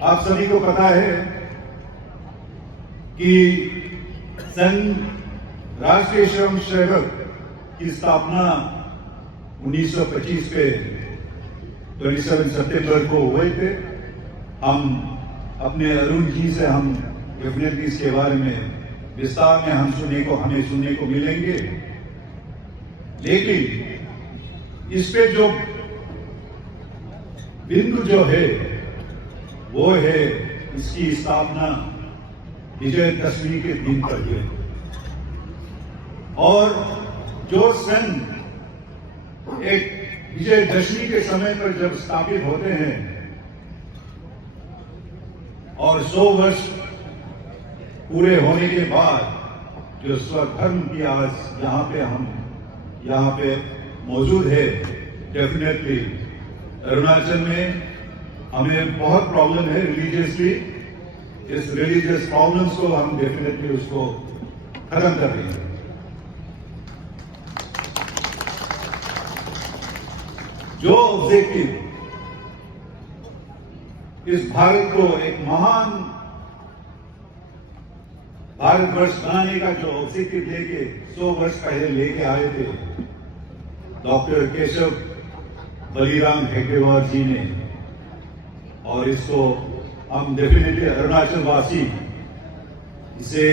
आप सभी को पता है कि संघ राष्ट्रीय स्वयं सेवक की स्थापना 1925 पे 27 सितंबर को हुए थे। हम अपने अरुण जी से हम डेफिनेटली इसके बारे में विस्तार में हमें सुनने को मिलेंगे, लेकिन इस पे जो बिंदु जो है वो है इसकी स्थापना विजयदशमी के दिन पर हुई और जो संघ एक विजयदशमी के समय पर जब स्थापित होते हैं और 100 वर्ष पूरे होने के बाद जो स्वधर्म की आज यहाँ पे मौजूद है, डेफिनेटली अरुणाचल में हमें बहुत प्रॉब्लम है रिलीजियसली। इस रिलीजियस प्रॉब्लम्स को हम डेफिनेटली उसको खत्म कर रहे हैं। जो ऑब्जेक्टिव इस भारत को एक महान भारतवर्ष बनाने का जो ऑब्जेक्टिव लेके 100 वर्ष पहले लेके आए थे डॉक्टर केशव बलिराम हेगडेवार जी ने, और इसको हम डेफिनेटली अरुणाचल वासी इसे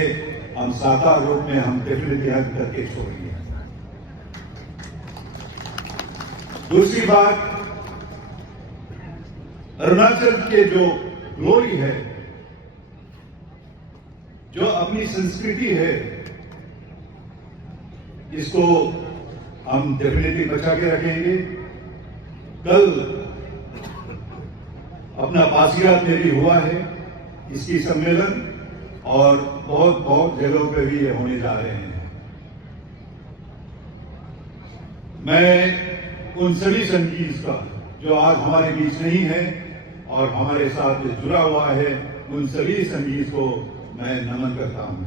हम साकार रूप में हम डेफिनेटली हक करके छोड़ेंगे। दूसरी बात, अरुणाचल के जो ग्लोरी है, जो अपनी संस्कृति है, इसको हम डेफिनेटली बचा के रखेंगे। कल अपना पासीघाट में भी हुआ है इसकी सम्मेलन और बहुत जगहों पे भी ये होने जा रहे हैं। मैं उन सभी संगीत का जो आज हमारे बीच नहीं है और हमारे साथ जुड़ा हुआ है, उन सभी संगीत को मैं नमन करता हूं।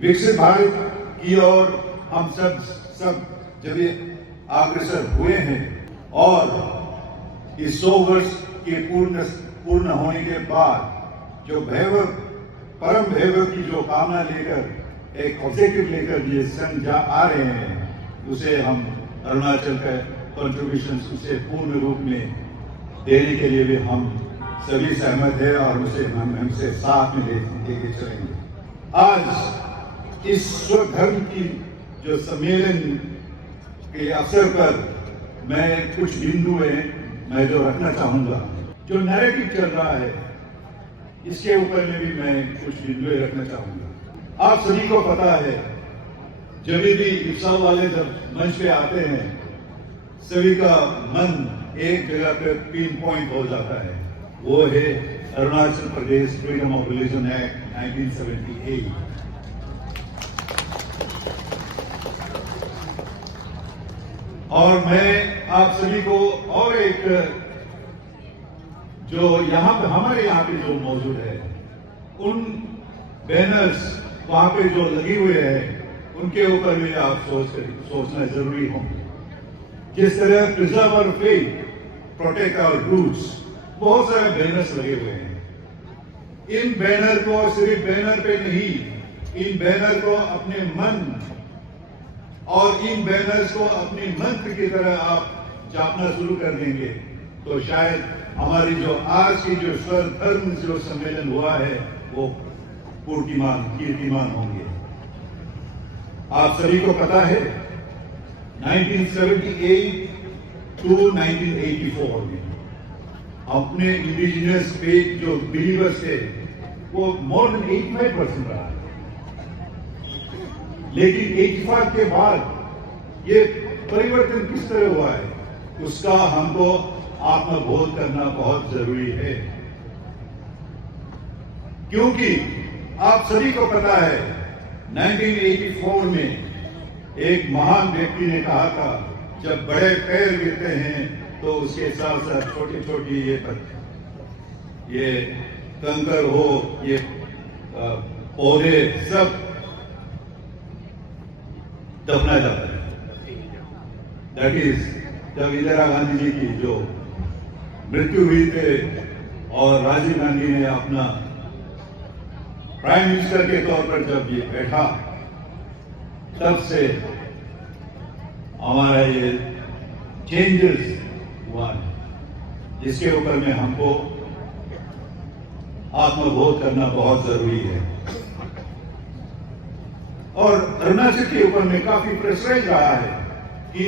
विकसित भारत की ओर हम सब जब ये अग्रसर हुए हैं और इस 100 वर्ष के पूर्ण होने के बाद जो परम भैरव की जो कामना लेकर एक ऑब्जेक्टिव लेकर ये संघ आ रहे हैं, उसे हम अरुणाचल का कंट्रीब्यूशन उसे पूर्ण रूप में देने के लिए भी हम सभी सहमत है और उसे हमसे साथ में लेके चलेंगे। आज इस स्वधर्म की जो सम्मेलन के अवसर पर मैं कुछ बिंदु मैं जो रखना चाहूंगा, जो नैरेटिव चल रहा है इसके ऊपर में भी मैं कुछ बिंदु रखना चाहूंगा। आप सभी को पता है, जब भी उत्सव वाले जब मंच पे आते हैं, सभी का मन एक जगह पे पिन पॉइंट हो जाता है, वो है Arunachal Pradesh freedom of religion act 1978। और मैं आप सभी को और एक जो यहाँ पे हमारे यहाँ पे जो मौजूद है, उन बैनर्स वहां पे जो लगे हुए हैं उनके ऊपर भी आप सोचना जरूरी हो। जिस तरह preserve our faith, protect our roots, बहुत सारे बैनर्स लगे हुए हैं। इन बैनर को सिर्फ बैनर पे नहीं, इन बैनर को अपने मन और इन बैनर्स को अपने मंत्र की तरह आप जापना शुरू कर देंगे तो शायद हमारी जो आज की जो स्वधर्म जो सम्मेलन हुआ है वो कीर्तिमान होंगे। आप सभी को पता है 1978 टू 1984 में अपने इंडिजिनियस फेथ जो बिलीवर्स थे वो मोर देन 85% रहा, लेकिन 85 के बाद ये परिवर्तन किस तरह हुआ है उसका हमको आत्मबोध करना बहुत जरूरी है। क्योंकि आप सभी को पता है 1984 में एक महान व्यक्ति ने कहा था, जब बड़े पैर गिरते हैं तो उसके साथ साथ छोटी छोटी ये कंकर हो, ये पौधे सब दफना जाता है। दैट इज जब इंदिरा गांधी जी की जो मृत्यु हुई थे और राजीव गांधी ने अपना प्राइम मिनिस्टर के तौर पर जब ये बैठा, तब से हमारा ये चेंजेस हुआ है, जिसके ऊपर में हमको आत्मबोध करना बहुत जरूरी है। और अरुणाचल के ऊपर में काफी प्रेशराइज रहा है कि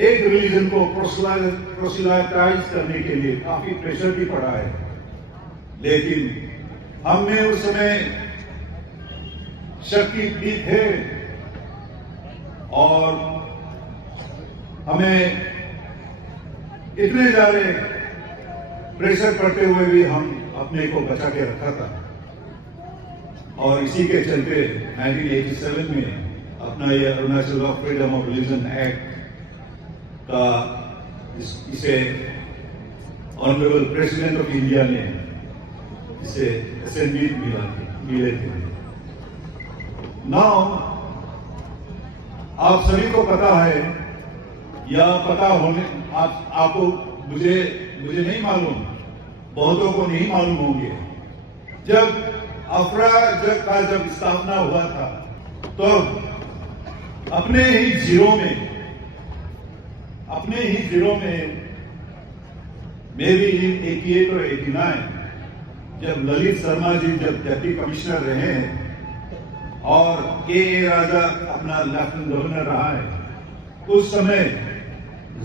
एक रिलीजन को प्रोसेलाइटाइज करने के लिए काफी प्रेशर भी पड़ा है, लेकिन हम में उस समय शक्ति भी थे और हमें इतने ज्यादा प्रेशर पड़ते हुए भी हम अपने को बचा के रखा था। और इसी के चलते 1987 में अपना ये Arunachal law freedom of religion act का इसे ऑनरेबल प्रेसिडेंट ऑफ इंडिया ने इसे असेंबली मिले थे। नाउ आप सभी को पता है या पता होने आपको मुझे नहीं मालूम, बहुतों को नहीं मालूम होंगे। जब अफ्रा जब स्थापना हुआ था तो अपने ही जिलों में मे बी 88 और 89 जब ललित शर्मा जी जब डिप्टी कमिश्नर रहे हैं और के राजा अपना लेफ्टिनेंट गवर्नर रहा है, उस समय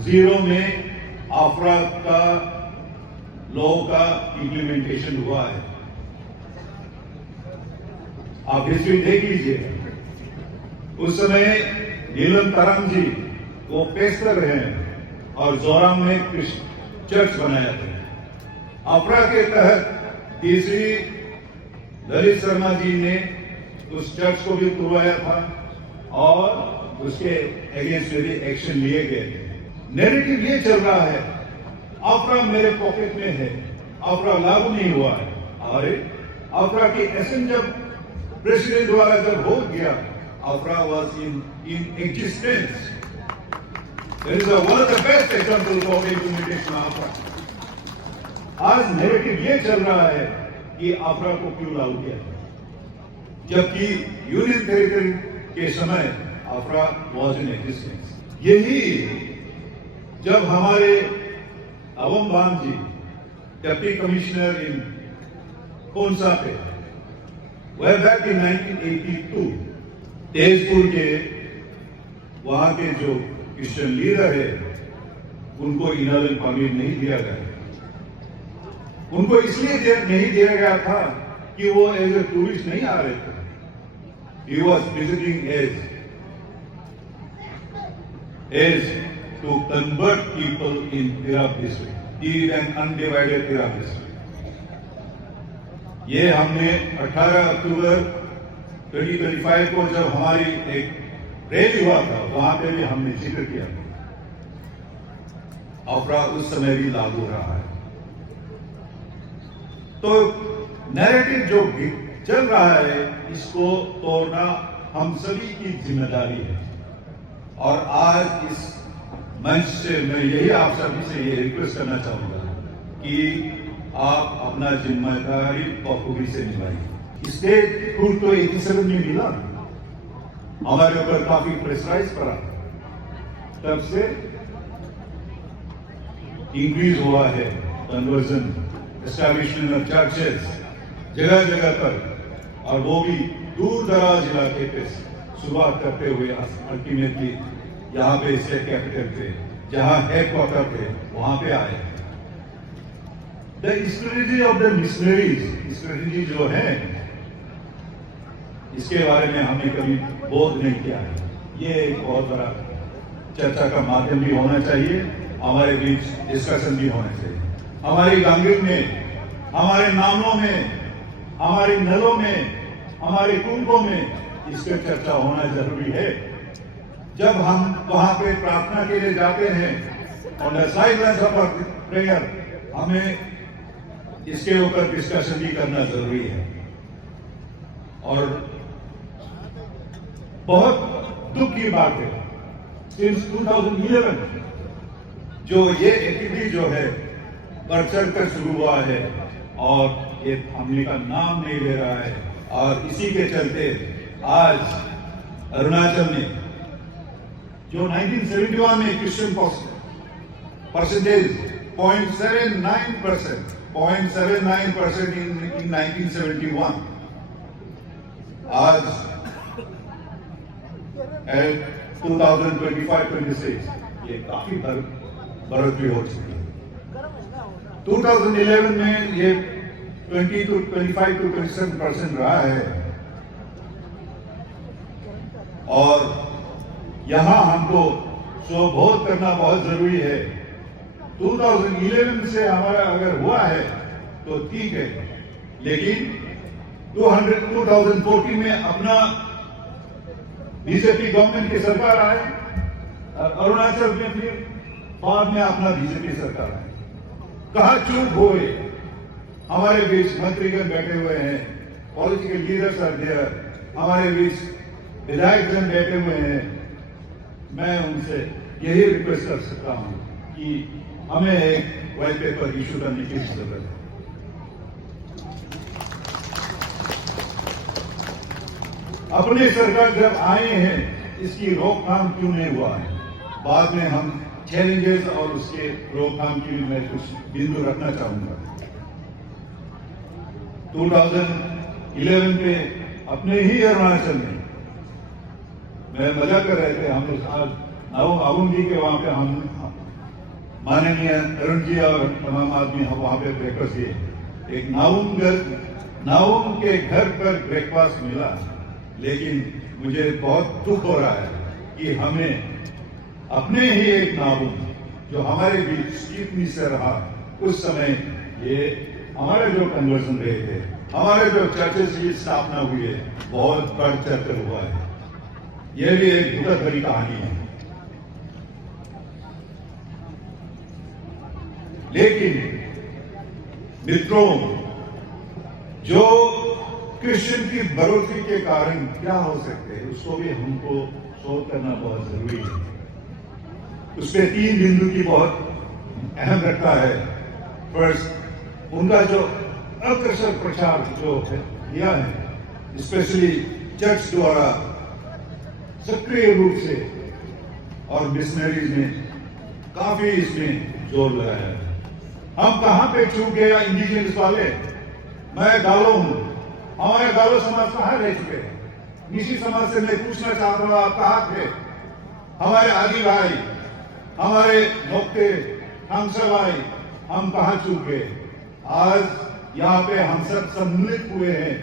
जीरो में आफरा का लॉ का इंप्लीमेंटेशन हुआ है। आप हिस्ट्री देख लीजिए। उस समय नीलम तरंग जी वो पेश कर रहे हैं और जोराम में चर्च बनाया था। आफरा के तहत तीसरी ललित शर्मा जी ने उस चर्च को भी तुड़वाया था और उसके अगेंस्ट भी एक्शन लिए गए थे। नैरेटिव ये चल रहा है आफरा मेरे पॉकेट में है, आफरा लागू नहीं हुआ है। अरे आफरा की एसेंस जब प्रेसिडेंट द्वारा जब हो गया, आफरा was in existence. There is one of the best examples of implementation of AFRA. आज नैरेटिव ये चल रहा है कि आफरा को क्यों लागू किया जाए, जबकि यूनियन टेरिटरी के समय आफरा वाज इन एग्जिस्टेंस। यही जब हमारे Awam Bam ji deputy commissioner in Khonsa पे वे बैक इन 1982 तेजपुर के वहां के जो क्रिश्चियन लीडर है उनको इनर परमिट नहीं दिया गया। उनको इसलिए नहीं दिया गया था कि वो एज ए टूरिस्ट नहीं आ रहे थे। He was visiting as to convert people in Tirap district, in an undivided Tirap district. ये हमने 18 अक्टूबर 2025 को जब हमारी एक रैली हुआ था वहां पे भी हमने जिक्र किया। आफरा उस समय भी लागू रहा है। तो नैरेटिव जो चल रहा है इसको तोड़ना हम सभी की जिम्मेदारी है। और आज इस मंच से मैं यही आप सभी से ये रिक्वेस्ट करना चाहूंगा कि आप अपना जिम्मेदारी बखूबी से निभाइए। स्टेट फूड तो 87 में मिला, हमारे ऊपर काफी प्रेशराइज पड़ा, तब से इंक्रीज हुआ है कन्वर्जन, एस्टैब्लिशमेंट ऑफ चर्चेस जगह जगह पर, और वो भी दूर दराज इलाके पे शुरुआत करते हुए अल्टीमेटली यहाँ पे स्टेट कैपिटल पे जहाँ हेडक्वार्टर थे वहां पे आए। The strategy of the missionaries, strategy जो है इसके बारे में हमने कभी बोध नहीं किया है। ये एक बहुत बड़ा चर्चा का माध्यम भी होना चाहिए, हमारे बीच डिस्कशन भी होना चाहिए। हमारी गांगीर में, हमारे नामों में, हमारे नलों में, हमारे कुंभों में इसका चर्चा होना जरूरी है। जब हम वहां पे प्रार्थना के लिए जाते हैं on the sidelines of prayer, हमें इसके ऊपर डिस्कशन भी करना जरूरी है। और बहुत दुख की बात है, सिंस 2011 जो ये एक्टिविटी जो है बढ़ चढ़ कर शुरू हुआ है और ये थमने का नाम नहीं ले रहा है। और इसी के चलते आज अरुणाचल में जो 1971 में क्रिश्चियन परसेंटेज 0.79% in 1971, आज 2025-26 ये काफी बढ़ोतरी हो चुकी है। 2011 में ये 25-27% रहा है और यहां हमको शोध करना बहुत जरूरी है। 2011 से हमारा अगर हुआ है तो ठीक है, लेकिन 2014 में अपना बीजेपी गवर्नमेंट की सरकार आए और अरुणाचल में फिर बाद में अपना बीजेपी सरकार आए। कहां चूक हुए? हमारे बीच मंत्रीगण बैठे हुए हैं, पॉलिटिकल लीडर्स आर देयर, हमारे बीच विधायक जन बैठे हुए हैं। मैं उनसे यही रिक्वेस्ट कर सकता हूं कि हमें एक व्हाइट पेपर इशू करने की जरूरत है। अपनी सरकार जब आए हैं, इसकी रोकथाम क्यों नहीं हुआ है? बाद में हम चैलेंजेस और उसके रोकथाम के लिए मैं कुछ बिंदु रखना चाहूंगा। 2011 पे अपने ही अरुणाचल में मैं मजा कर रहे थे, हम लोग आज नाउम जी के वहां पे हम माननीय अरुण जी और तमाम आदमी हम वहां पे ब्रेकफास्ट किए। एक नाउम के घर पर ब्रेकफास्ट मिला, लेकिन मुझे बहुत दुख हो रहा है कि हमें अपने ही एक नाउम जो हमारे बीच चीफ मिनिस्टर रहा, उस समय ये हमारे जो कन्वर्जन रहे थे, हमारे जो चर्चेस की स्थापना हुई है, बहुत बढ़ चढ़कर हुआ है। यह भी एक दुखद भरी कहानी है। लेकिन मित्रों, जो क्रिश्चियन की बढ़ोतरी के कारण क्या हो सकते हैं, उसको भी हमको शोध करना बहुत जरूरी है। उसमें 3 बिंदु की बहुत अहम रखता है। फर्स्ट, उनका जो अग्रसर प्रचार जो किया है, स्पेशली चर्च द्वारा सक्रिय रूप से और मिशनरीज ने काफी इसमें जोर लगाया है। हम कहां पे चूक गए इंडिजिनियस वाले? मैं गालो हूं, हमारे गालो समाज कहां रह चुके हैं? निशी समाज से मैं पूछना चाहता हूं, आप कहां थे? हमारे आदि भाई, हमारे नोक्ते, हमसा भाई, हम कहां चूक गए? आज यहां पे हम सब सम्मिलित हुए हैं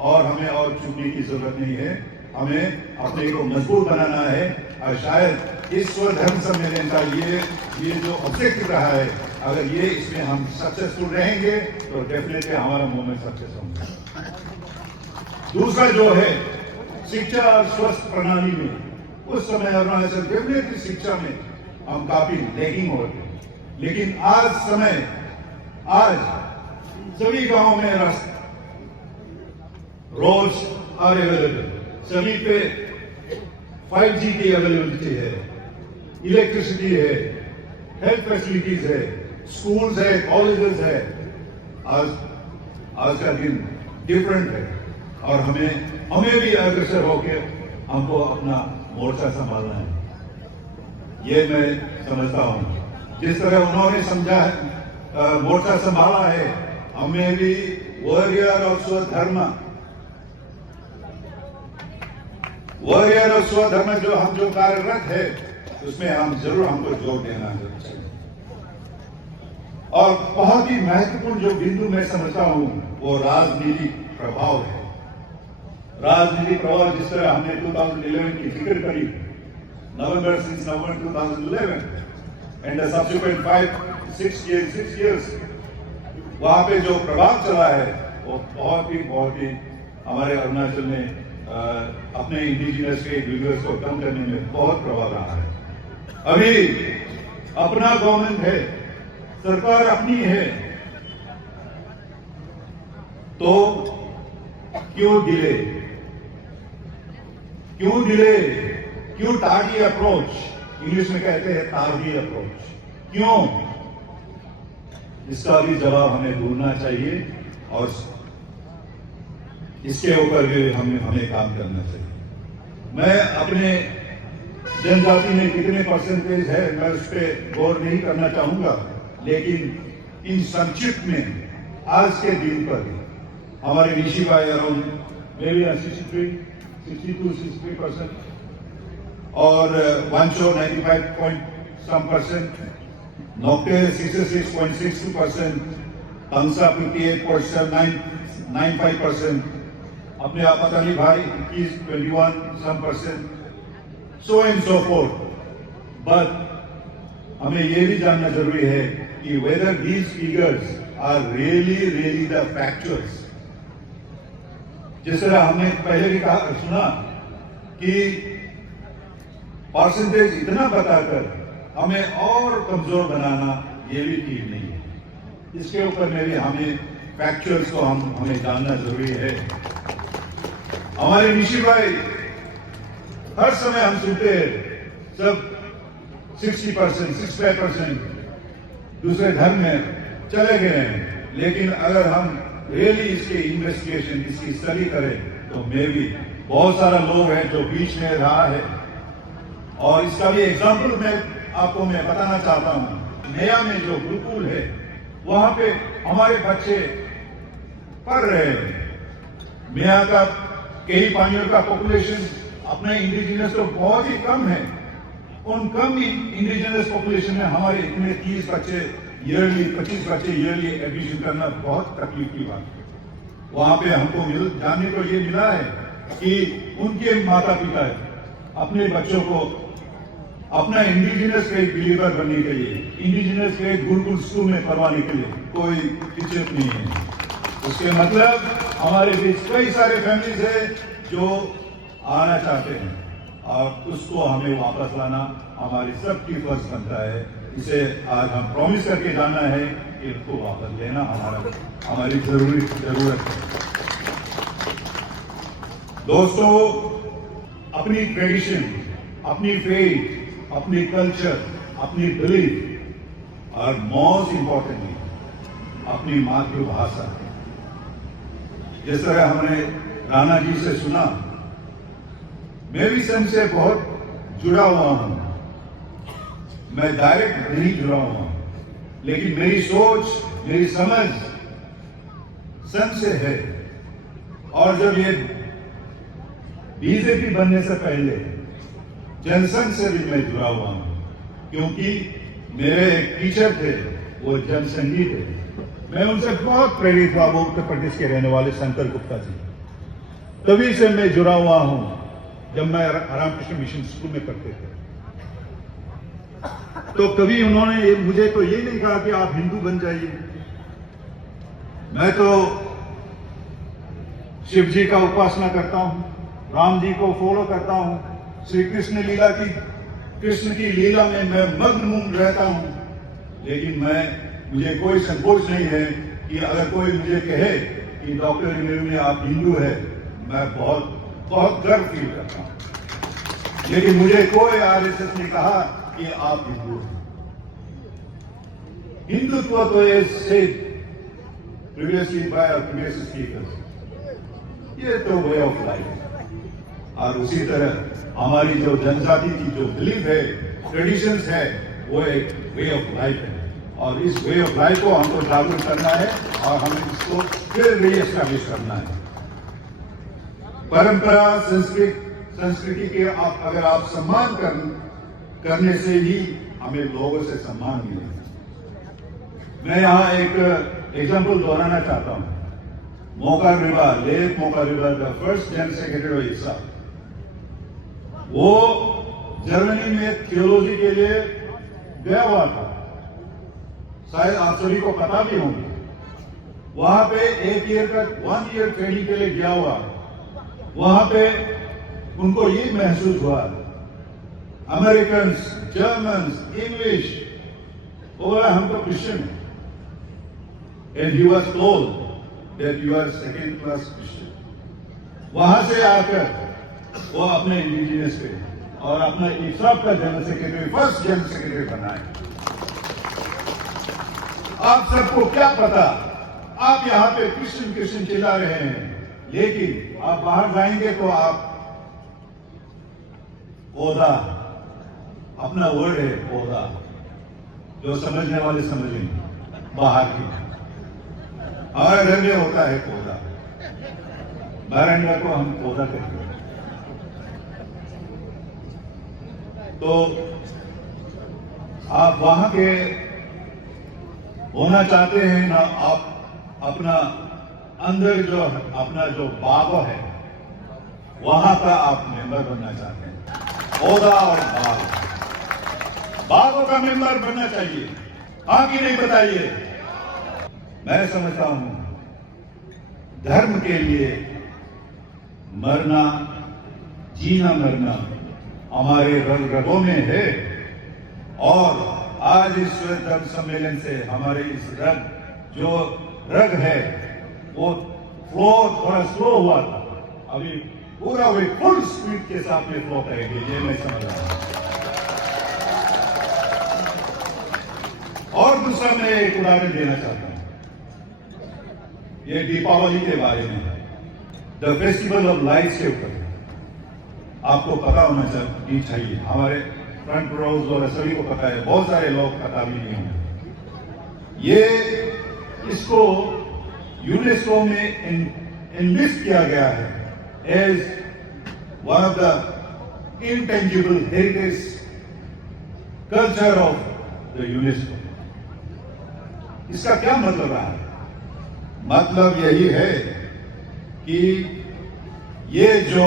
और हमें और चूकने की जरूरत नहीं है। हमें अपने को मजबूत बनाना है और शायद इस स्वधर्म सम्मेलन का ये जो ऑब्जेक्टिव रहा है, अगर ये इसमें हम सक्सेसफुल रहेंगे तो डेफिनेटली हमारा मूवमेंट सक्सेस होगा। दूसरा जो है शिक्षा और स्वास्थ्य प्रणाली में, उस समय अरुणाचल डेफिनेटली शिक्षा में हम काफी लैगिंग हो रहे थे, लेकिन आज सभी गांवों में रोड आर अवेलेबल, सभी पे 5G की अवेलेबिलिटी है, इलेक्ट्रिसिटी है, हेल्थ फैसिलिटीज है, स्कूल्स है, कॉलेजेस है। आज का दिन डिफरेंट है और हमें भी अग्रसर होकर हमको अपना मोर्चा संभालना है। ये मैं समझता हूं, जिस तरह उन्होंने समझा है मोर्चा संभाला है, हमें भी वॉरियर और स्वधर्म जो कार्यरत है, उसमें हम जरूर हमको जोर देना चाहिए। और बहुत ही महत्वपूर्ण जो बिंदु मैं समझता हूं वो राजनीतिक प्रभाव है। राजनीतिक प्रभाव जिस तरह हमने 2011 की जिक्र करी, November 2011 and the subsequent 6 years, वहां पे जो प्रभाव चला है वो बहुत ही हमारे अरुणाचल में अपने इंडिजिनस के यूजर्स को कम करने में बहुत प्रभाव रहा है। अभी अपना गवर्नमेंट है, सरकार अपनी है, तो क्यों डिले, क्यों टार्डी अप्रोच? इंग्लिश में कहते हैं टार्डी अप्रोच। क्यों? इसका भी जवाब हमें ढूंढना चाहिए और इसके ऊपर भी हमें काम करना चाहिए। मैं अपने जनजाति में कितने परसेंटेज है मैं उस पर गौर नहीं करना चाहूंगा, लेकिन इन संक्षिप्त में आज के दिन पर हमारे ऋषि भाई अराउंड मे बी 62-63% और वांचो 95% नोक्टे 66.62%, तंसा 58.95%, अपने आपतली भाई 21% so and so forth. But हमें ये भी जानना जरूरी है कि whether these figures are really the factuals. जिस तरह हमने पहले भी कहा सुना कि परसेंटेज इतना बताकर हमें और कमजोर बनाना ये भी ठीक नहीं है। इसके ऊपर में भी हमें फैक्चुअल्स को हमें जानना जरूरी है। हमारे ऋषि भाई हर समय हम सुनते हैं सब 60%, 65% दूसरे धर्म में चले गए हैं, लेकिन अगर हम रियली इसके इन्वेस्टिगेशन इसकी स्टडी करें तो मे भी बहुत सारा लोग हैं जो बीच में रहा है। और इसका भी एग्जाम्पल मैं आपको बताना चाहता हूं। नया में जो गुरुकुल है वहां पे हमारे बच्चे पढ़ रहे हैं। मियाँ का कई पानियों का पॉपुलेशन अपने इंडिजिनस तो बहुत ही कम है। उन कम इंडिजिनस पॉपुलेशन में हमारे इतने 30 बच्चे ईयरली 25 बच्चे ईयरली एडमिशन करना बहुत तकलीफ की बात है। वहां पे हमको जानने को ये मिला है कि उनके माता पिता अपने बच्चों को अपना इंडिजिनस के बिलीवर बनने के लिए इंडिजिनस के गुरुकुल स्कूल में पढ़वाने के लिए कोई हिचक नहीं है। उसके मतलब हमारे बीच कई सारे फैमिलीज है जो आना चाहते हैं और उसको हमें वापस लाना हमारी सबकी फर्ज बनता है। इसे आज हम प्रॉमिस करके जाना है कि इसको वापस लेना हमारी जरूरत है। दोस्तों, अपनी ट्रेडिशन, अपनी फेथ, अपनी कल्चर, अपनी बिलीफ और मोस्ट इंपॉर्टेंटली अपनी मातृभाषा। जिस तरह हमने राणा जी से सुना, मैं भी संघ से बहुत जुड़ा हुआ हूं। मैं डायरेक्ट नहीं जुड़ा हुआ, लेकिन मेरी सोच, मेरी समझ संघ से है। और जब ये बीजेपी बनने से पहले जनसंघ से भी मैं जुड़ा हुआ हूं, क्योंकि मेरे एक टीचर थे, वो जनसंघी थे। मैं उनसे बहुत प्रेरित हुआ, वो उत्तर प्रदेश के रहने वाले शंकर गुप्ता जी। तभी से मैं जुड़ा हुआ हूं जब मैं रामकृष्ण मिशन स्कूल में पढ़ते थे। तो कभी उन्होंने मुझे तो ये नहीं कहा कि आप हिंदू बन जाइए। मैं तो शिव जी का उपासना करता हूं, राम जी को फॉलो करता हूं, श्री कृष्ण की लीला में मैं मग्न रहता हूं। लेकिन मुझे कोई संकोच नहीं है कि अगर कोई मुझे कहे कि डॉक्टर नेहरू आप हिंदू है, मैं बहुत गर्व फील करता हूं। लेकिन मुझे कोई आरएसएस ने कहा कि आप हिंदू हैं। हिंदुत्व तो ऐसे प्रीवियसली बाय प्रीवियस स्पीकर्स, ये तो वे ऑफ लाइफ है। और उसी तरह हमारी जो जनजाति की जो बिलीफ है, ट्रेडिशंस है, वो एक वे ऑफ लाइफ है। और इस वे ऑफ लाइफ को हमको जागरूक करना है और हमें इसको फिर रीएस्टैब्लिश करना है। परंपरा, संस्कृति के अगर आप सम्मान करने से ही हमें लोगों से सम्मान मिलेगा। मैं यहां एक एग्जाम्पल दोहराना चाहता हूं। मोका रिवर का फर्स्ट जनरल सेक्रेटरी हिस्सा, वो जर्मनी में थियोलॉजी के लिए गया हुआ था। शायद आप सभी को पता भी होंगे। वहां पे 1 ईयर ट्रेनिंग के लिए गया हुआ। वहां पे उनको ये महसूस हुआ, अमेरिकन, जर्मन, इंग्लिश, वो बोला हम तो क्रिश्चियन हैं। And he was told that you are second class Christian. वहां से आकर वो अपने इंडिजिनस पे और अपना इफ्साब का general secretary, first general secretary बनाए। आप सबको क्या पता, आप यहाँ पे कृष्ण कृष्ण चिल्ला रहे हैं, लेकिन आप बाहर जाएंगे तो आप पौधा, अपना वर्ड है पौधा, जो समझने वाले समझेंगे। बाहर की हमारे घर में होता है पौधा, बारंडा को हम पौधा कहते हैं। तो आप वहां के होना चाहते हैं ना, आप अपना अंदर जो अपना जो बाग है वहां का आप मेंबर बनना चाहते हैं। पौधा और बागों का मेंबर बनना चाहिए, हाँ कि नहीं बताइए। मैं समझता हूं धर्म के लिए मरना, जीना मरना हमारे रग रगों में है, और आज इस धर्म सम्मेलन से हमारे इस रग है वो फ्लो थोड़ा स्लो हुआ था, अभी पूरा वे फुल स्पीड के साथ में फ्लो करेंगे, ये मैं समझ रहा हूं। और दूसरा मैं एक उदाहरण देना चाहता हूं, ये दीपावली के बारे में है, द फेस्टिवल ऑफ लाइट्स के ऊपर आपको पता होना चाहिए। हमारे फ्रंट रोज और सभी को पता है, बहुत सारे लोग पता भी नहीं होंगे। ये इसको यूनेस्को में इनलिस्ट किया गया है as one of the intangible heritage culture of the UNESCO. इसका क्या मतलब रहा है? मतलब यही है कि ये जो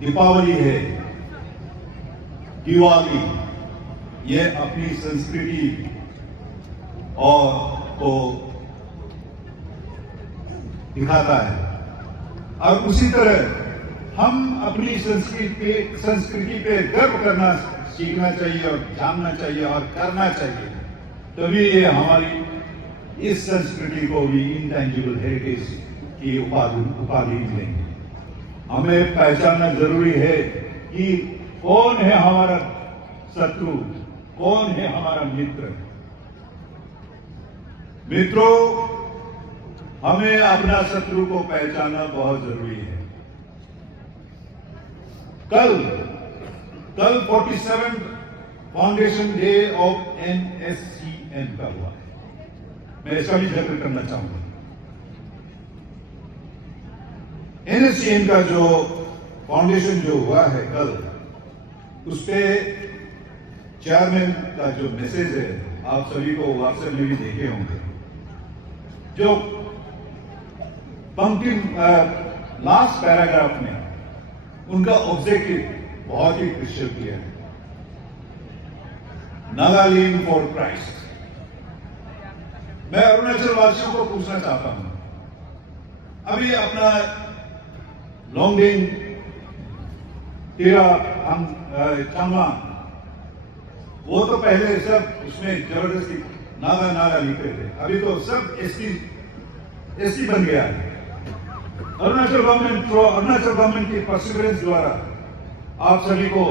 दीपावली है, दिवाली, ये अपनी संस्कृति और को दिखाता है, और उसी तरह हम अपनी संस्कृति पे गर्व करना सीखना चाहिए और जानना चाहिए और करना चाहिए, तभी ये हमारी इस संस्कृति को भी इंटेंजिबल हेरिटेज की उपाधि मिलेंगे। हमें पहचानना जरूरी है कि कौन है हमारा शत्रु, कौन है हमारा मित्र। मित्रों, हमें अपना शत्रु को पहचानना बहुत जरूरी है। कल 47 फाउंडेशन डे ऑफ NSCN का हुआ, मैं इसका भी जिक्र करना चाहूंगा। NSCN का जो फाउंडेशन जो हुआ है कल, उस पे चेयरमैन का जो मैसेज है आप सभी को व्हाट्सएप में भी देखे होंगे, जो पंक्ति लास्ट पैराग्राफ में उनका ऑब्जेक्टिव बहुत ही क्रिस्टल क्लियर है, नागालैंड फॉर क्राइस्ट। मैं अरुणाचल वासियों को पूछना चाहता हूं, अभी अपना लोंगडिंग, टीरा, चांगमा, वो तो पहले सब उसमें जबरदस्ती नागा लिखते थे, अभी तो सब एसटी बन गया है। अरुणाचल गवर्नमेंट की परसिवरेंस द्वारा आप सभी को,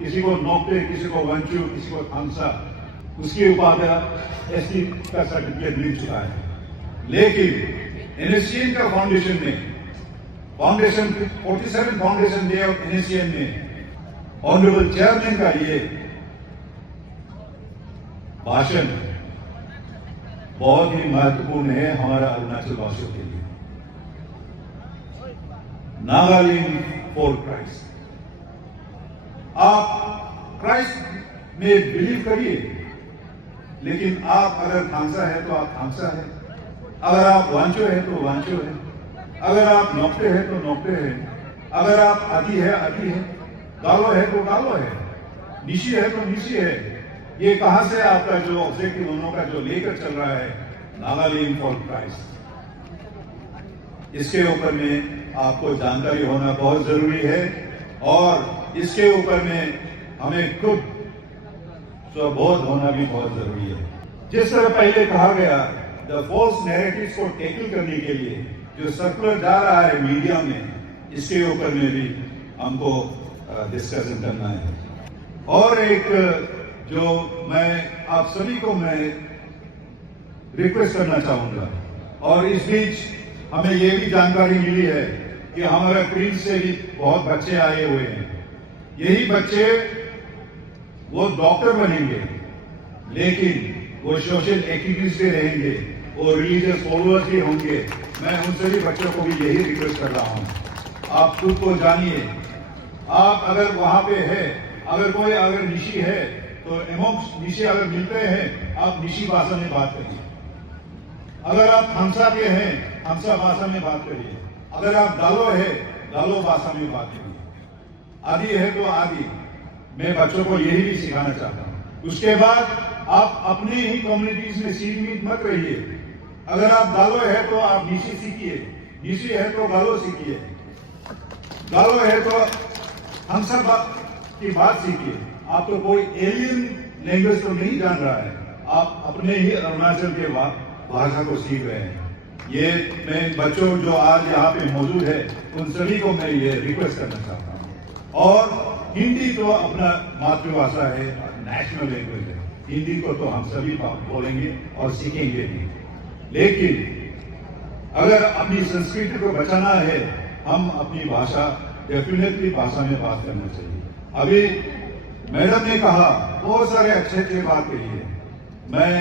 किसी को नोक्टे, किसी को वंचू, किसी को थांगसा, उसकी उपाधि एसटी का सर्टिफिकेट मिल चुका है। लेकिन NSCN का फाउंडेशन में 47 फाउंडेशन डे ऑफ NSCN में ऑनरेबल चेयरमैन का ये भाषण बहुत ही महत्वपूर्ण है हमारा अरुणाचल वासियों के लिए। Nagaland for Christ. आप क्राइस्ट में बिलीव करिए, लेकिन आप अगर थांगसा है तो आप थांगसा है, अगर आप वांचो है तो वांचो है, अगर आप नोक्टे है तो नोक्टे है, अगर आप आदि है, गालो है तो गालो है, निशी है तो निशी है। ये कहां से आपका जो ऑब्जेक्टिव दोनों का जो लेकर चल रहा है, नागालैंड फॉर क्राइस्ट, इसके ऊपर में आपको जानकारी होना बहुत जरूरी है, और इसके ऊपर में हमें खुद स्वबोध होना भी बहुत जरूरी है। जिस तरह पहले कहा गया, द फॉल्स नैरेटिव्स को टैकल करने के लिए जो सर्कुलर जा रहा है मीडिया में, इसके ऊपर में भी हमको डिस्कशन करना है। और एक जो मैं आप सभी को मैं रिक्वेस्ट करना चाहूंगा। और इस बीच हमें ये भी जानकारी मिली है कि हमारे प्रिंस से भी बहुत बच्चे आए हुए हैं। यही बच्चे वो डॉक्टर बनेंगे, लेकिन वो सोशल एक्टिविटीज भी रहेंगे, वो रिलीजियस फॉलोअर्स भी होंगे। मैं उन सभी बच्चों को भी यही रिक्वेस्ट कर रहा हूँ, आप खुद को जानिए। आप अगर वहां पे है, अगर निशी है तो एमोक्स निशी अगर मिलते हैं, आप निशी भाषा में बात करिए। अगर आप हमसा के हैं, हमसा भाषा में बात करिए। अगर आप गालो है, गालो भाषा में बात करिए। आदि है तो आदि। मैं बच्चों को यही भी सिखाना चाहता हूँ। उसके बाद आप अपने ही कम्युनिटीज में सीमित मत रहिए। अगर आप गालो है तो आप निशी सीखिए, निशी है तो गालो सीखिए, गालो है तो हमसा की बात सीखिए। आप तो कोई एलियन लैंग्वेज तो नहीं जान रहा है, आप अपने ही अरुणाचल के भाषा को सीख रहे हैं। ये मैं बच्चों जो आज यहाँ पे मौजूद है, उन सभी को मैं ये रिक्वेस्ट करना चाहता हूँ। और हिंदी तो अपना मातृभाषा है, नेशनल लैंग्वेज है। हिंदी को तो हम सभी बोलेंगे और सीखेंगे भी, लेकिन अगर अपनी संस्कृति को बचाना है, हम अपनी भाषा डेफिनेटली भाषा में बात करना चाहिए। अभी मैडम ने कहा बहुत सारे अच्छे बात कही है, मैं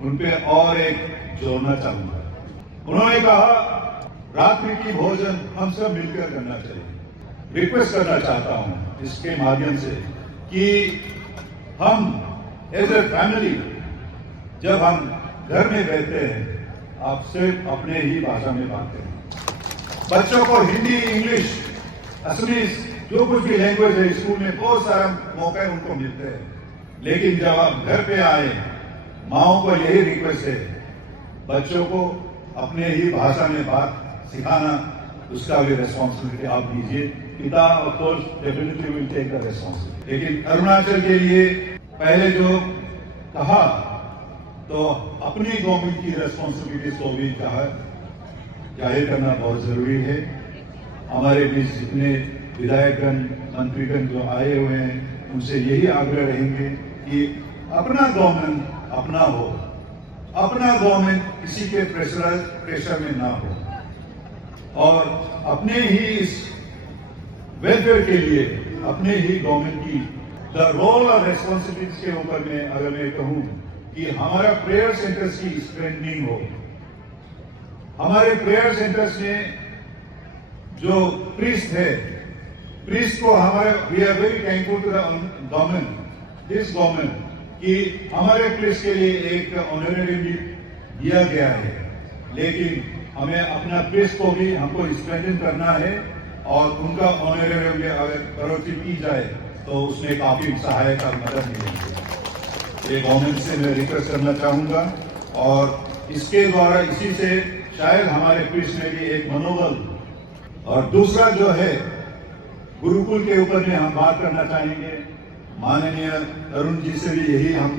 उन पे और एक जोड़ना चाहूंगा। उन्होंने कहा रात्रि की भोजन हम सब मिलकर करना चाहिए। रिक्वेस्ट करना चाहता हूं इसके माध्यम से कि हम एज ए फैमिली जब हम घर में बैठते हैं, आप सिर्फ अपने ही भाषा में बात करें। बच्चों को हिंदी, इंग्लिश, असमीज जो कुछ भी लैंग्वेज है, स्कूल में बहुत सारा मौके उनको मिलते हैं, लेकिन जब आप घर पे आए, माओ को यही रिक्वेस्ट है, बच्चों को अपने ही भाषा में बात सिखाना, उसका भी रेस्पॉन्सिबिलिटी आप लीजिए। पिता of course definitely will take the responsibility, लेकिन अरुणाचल के लिए पहले जो कहा तो अपनी गवर्नमेंट की रेस्पॉन्सिबिलिटीज को भी जाहिर करना बहुत जरूरी है। हमारे बीच जितने विधायकगण, मंत्रीगण जो आए हुए हैं, उनसे यही आग्रह रहेंगे कि अपना गवर्नमेंट अपना हो, अपना गवर्नमेंट किसी के प्रेशर में ना हो, और अपने ही इस वेलफेयर के लिए अपने ही गवर्नमेंट की द रोल और रेस्पॉन्सिबिलिटीज के ऊपर में अगर मैं कहूं कि हमारा प्रेयर सेंटर्स की स्ट्रेंथनिंग हो। हमारे प्रेयर सेंटर्स में जो प्रीस्ट है, प्रीस्ट को हमारे we are very thankful to the government, this government, कि हमारे प्रीस्ट के लिए एक ऑनरेरियम भी दिया गया है, लेकिन हमें अपना प्रीस्ट को भी हमको स्ट्रेंथन करना है और उनका ऑनरेरियम में अगर बढ़ोतरी की जाए तो उसमें काफी सहायता और मदद मिलेगी। ये गवर्नमेंट से मैं रिक्वेस्ट करना चाहूंगा, और इसके द्वारा इसी से शायद हमारे प्रीस्ट में भी एक मनोबल। और दूसरा जो है गुरुकुल के ऊपर में हम बात करना चाहेंगे। माननीय अरुण जी से भी यही हम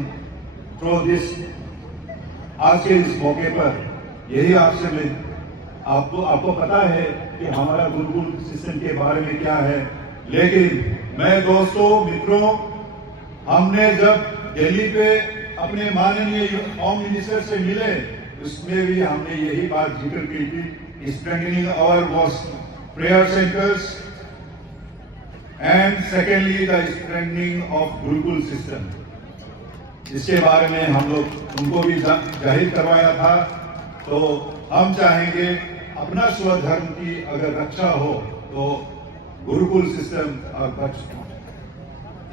थ्रू दिस आज के इस मौके पर यही आपसे मैं आपको पता है कि हमारा गुरुकुल सिस्टम के बारे में क्या है, लेकिन मैं दोस्तों, मित्रों, हमने जब दिल्ली पे अपने माननीय होम मिनिस्टर से मिले, उसमें भी हमने यही बात जिक्र की थी, strengthening our prayer centers and secondly the strengthening of Gurukul system। इसके बारे में हम लोग उनको भी जाहिर करवाया था। तो हम चाहेंगे अपना स्वधर्म की अगर रक्षा हो तो गुरुकुल सिस्टम और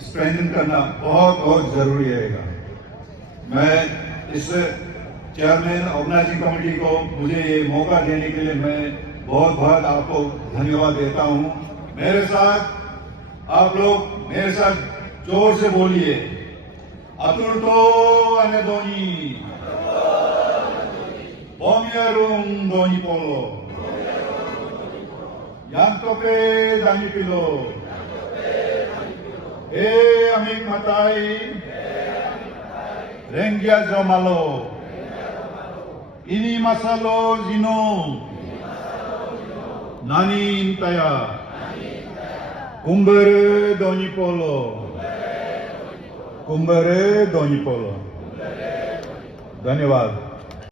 स्ट्रेंथन करना बहुत बहुत जरूरी रहेगा। मैं इस चेयरमैन ऑर्गेनाइजिंग कमेटी को मुझे ये मौका देने के लिए मैं बहुत बहुत आपको धन्यवाद देता हूं। मेरे साथ आप लोग मेरे साथ जोर से बोलिए, अतुर्तो अनेदोनी बोमियारुंग दोनी पोलो यांतोपे दानी पिलो ए अमिक मताई रेंगिया जमालो इनी मसालो जिनो नानी इंतया उम्बर दोनी पोलो कुंभरे दोनी पोलो। धन्यवाद।